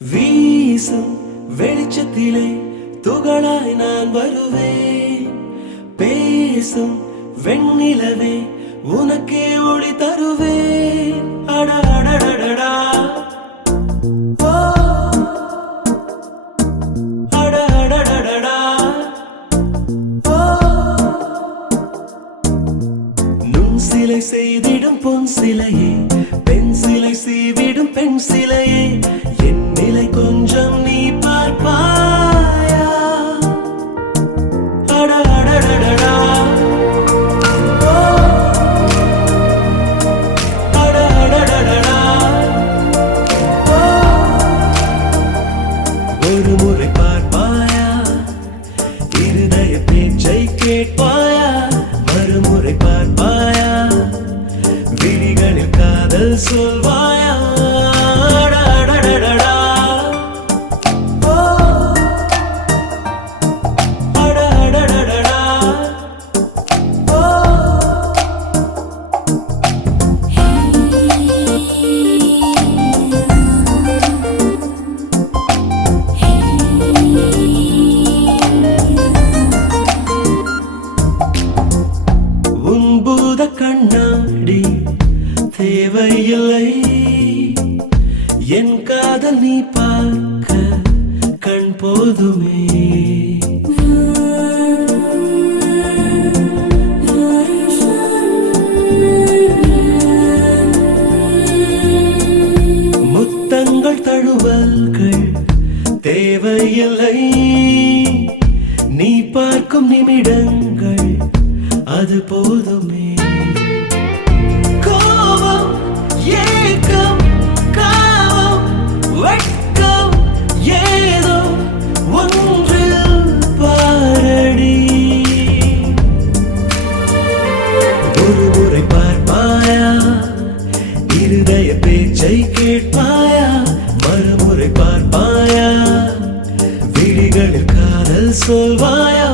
வீசும் வெளிச்சத்திலே துகளாய் நான் வருவேன். பேசும் வெண்ணிலவே உனக்கே ஒளி தருவேன். அட அடடடடா ஓ அட அடடடடா ஓ நுண் சிலை செய்திடும் பொன் சிலையே, பெண் சிலை செய்விடும் பெண் சிலையே, என் நிலை கொஞ்சம் நீ பார்ப்பாயா? அட அடடடடா ஓ அட அடடடடா ஓ ஒரு முறை பார்ப்பாயா? இருதய பேச்சை கேட்பாயா? மறுமுறை பார்ப்பாயா? விழிகளில் காதல் சொல்வாயா? பூத கண்ணாடி தேவையில்லை, என் காதல் நீ பார்க்க கண் போதுமே. முத்தங்கள் தழுவல்கள் தேவையில்லை, நீ பார்க்கும் நிமிடங்கள் அது போதுமே. கோபம் ஏக்கம் காவம் வெட்கம் ஏதோ ஒன்றில் பாரடி. ஒரு முறை பார்ப்பாயா? இருதய பேச்சை கேட்பாயா? மறுமுறை பார்ப்பாயா? விழிகளில் காதல் சொல்வாயா?